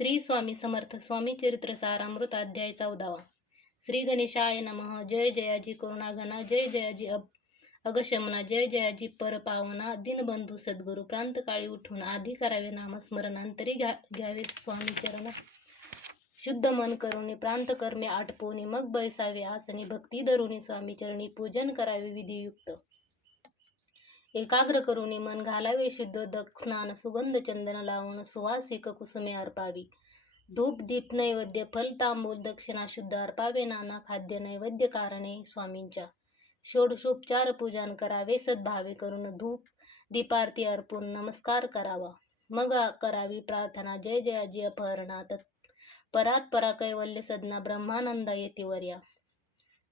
श्री स्वामी समर्थ स्वामी चरित्र सारामृत अध्याय 14. श्री गणेशाय नमः. जय जयाजी करुणाघना, जय जयाजी अगशमना, जय जयाजी परपावना, दीनबंधू सद्गुरु. प्रांतकाळी उठून आधी करावे नामस्मरणांतरी घ्यावे स्वामी चरण. शुद्ध मन करुणी प्रांत कर्मे आटपोनी, मग बैसावे आसनी भक्ती धरुणी. स्वामी चरणी पूजन करावे विधियुक्त. एकाग्र करुणी मन घालावे शुद्ध, दक स्नान सुगंध चंदन लावून सुवासिक कुसुमे अर्पावी. धूप दीप नैवेद्य फल तांबूल दक्षिणा शुद्ध अर्पावे. नाना खाद्य नैवेद्य कारणे स्वामींच्या. षोडशोपचार पूजन करावे सद्भावे करून, धूप दीपारती अर्पून नमस्कार करावा. मग करावी प्रार्थना. जय जयाजी अपहरणा, परात परा कैवल्य सदना, ब्रह्मानंदा येतिवर्या.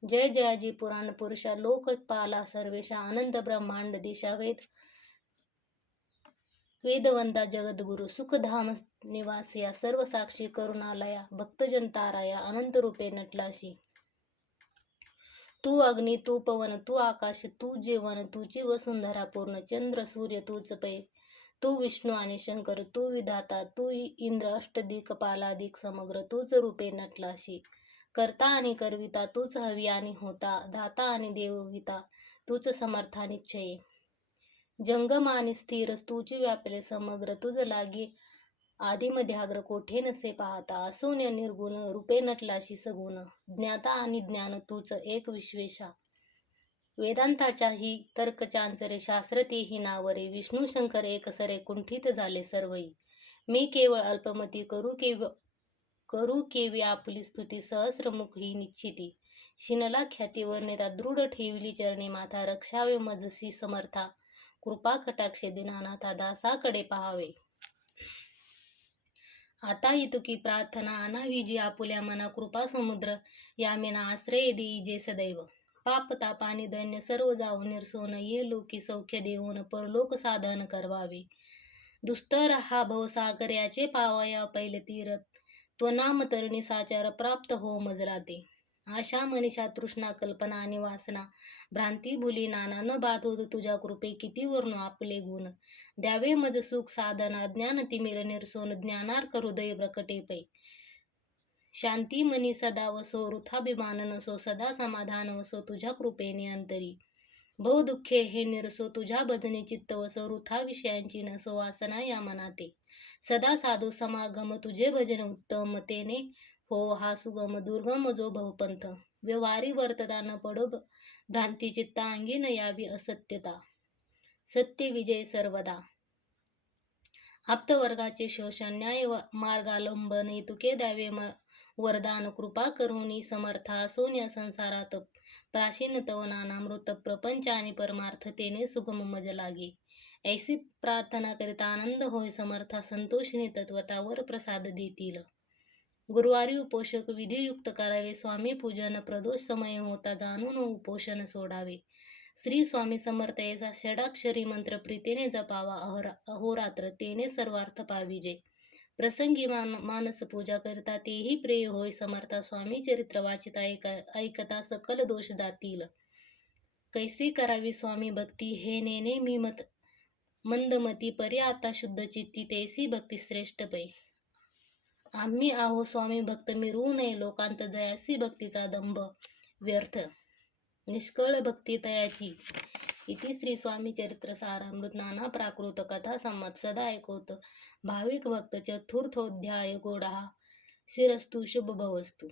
जय जयाजी पुराण पुरुषा, लोकपाला सर्वेशा, अनंत ब्रह्मांड दिशा, वेदवंता जगद्गुरु, सुखधाम निवासिया, सर्व साक्षी करुणालया, भक्तजन ताराया, अनंत रूपे नटलाशी. तू अग्नी, तू पवन, तू आकाश, तू जीवन, तुची वसुंधरा पूर्ण, चंद्र सूर्य तूच पै, तू विष्णू आणि शंकर, तू विधाता, तू इंद्र, अष्टदिक्पालादिक समग्र, तूच रूपे नटलाशी. करता आणि करविता, तूच हवी आणि होता, दाता आणि देवविता, तूच समर्था निश्चये. जंगम आणि स्थिर तूची व्यापले समग्र, तुझ लागी आदिमध्याग्र कोठे नसे पाहता, असून निर्गुण रूपे नटलाशी सगुण. ज्ञाता आणि ज्ञान तूच एक विश्वेशा, वेदांताच्याही तर्कचांचरे, शास्त्र तेही नावरे, विष्णू शंकर एकसरे, कुंठित झाले सर्वई. मी केवळ अल्पमती करू केवी आपली स्तुती, सहस्रमुख ही निश्चिती. शिनला ख्याती वर्णिता, दृढ ठेवली चरणी माथा, रक्षावे मजसी समर्था, कृपा कटाक्षे दीनानाथा, दासाकडे पहावे. आता इतुकी प्रार्थना आणावी जी आपुल्या मना, कृपा समुद्र यामेना आश्रय देई जे सदैव. पाप ताप आणि दैन्य सर्व जाऊन निरसोन, ये लोकी सौख्य देऊन परलोक साधन करवावे. दुस्तर हा भवसागर याचे पावया पहिले तीरथ, त्वनाम तरणी साचार प्राप्त हो मजला ते. आशा मनीषा तृष्णा कल्पना आणि वासना, भ्रांती भुली नाना न बाधोत तुझ्या कृपे, किती वर्णू आपले गुण. द्यावे मज सुख साधना, ज्ञान तिमिर निरसोन, ज्ञानार्क हृदय प्रकटे पै. शांती मनी सदा वसो, वृथाभिमान नसो, सदा समाधान वसो तुझ्या कृपेने अंतरी. भव दुःखे हे निरसो, तुझ्या भजनी चित्त वसो, वृथा विषयांची नसो वासना या मनाते. सदा साधू समागम तुझे भजन उत्तमतेने, हो हा सुगम दुर्गम जो भवपंथ. व्यवहारी वर्तता न पडो भ्रांती चित्ता, अंगी न यावी असत्यता, सत्य विजय सर्वदा. आप्तवर्गाचे शोषण न्याय मार्गालंबन, तुके द्यावे वरदान, कृपा करुणी समर्था, सोन्या संसारात प्राचीन तव नानामृत, प्रपंच आणि परमार्थतेने सुगम मज लागे. ऐसी प्रार्थना करिता आनंद होय समर्था, संतोषिनी तत्वतावर प्रसाद देतील. गुरुवारी उपोषक विधियुक्त करावे, स्वामी पूजन प्रदोष समय होता, जाणून उपोषण सोडावे. श्री स्वामी समर्थ याचा षडाक्षरी मंत्र प्रीतीने जपावा, अहोरात्र तेने सर्वार्थ पाविजे. प्रसंगी मानस पूजा करता तेही प्रिय होय समर्था, स्वामी चरित्र वाचिता ऐकता सकल दोष जातील. कैसी करावी स्वामी भक्ती, हे नेने मी मंदमती, परी आता शुद्ध चित्ती, तैसी भक्ती श्रेष्ठ पै. आम्ही आहो स्वामी भक्त, मिरवू नये लोकांत जयासी भक्तीचा दंभ व्यर्थ, निष्कळ भक्ती तयाची. इति श्री स्वामी चरित्र सारामृत नाना प्राकृत कथा संमत सदा ऐकवत भाविक भक्त, चतुर्थोध्याय गोडा शिरस्तु शुभ भवस्तु.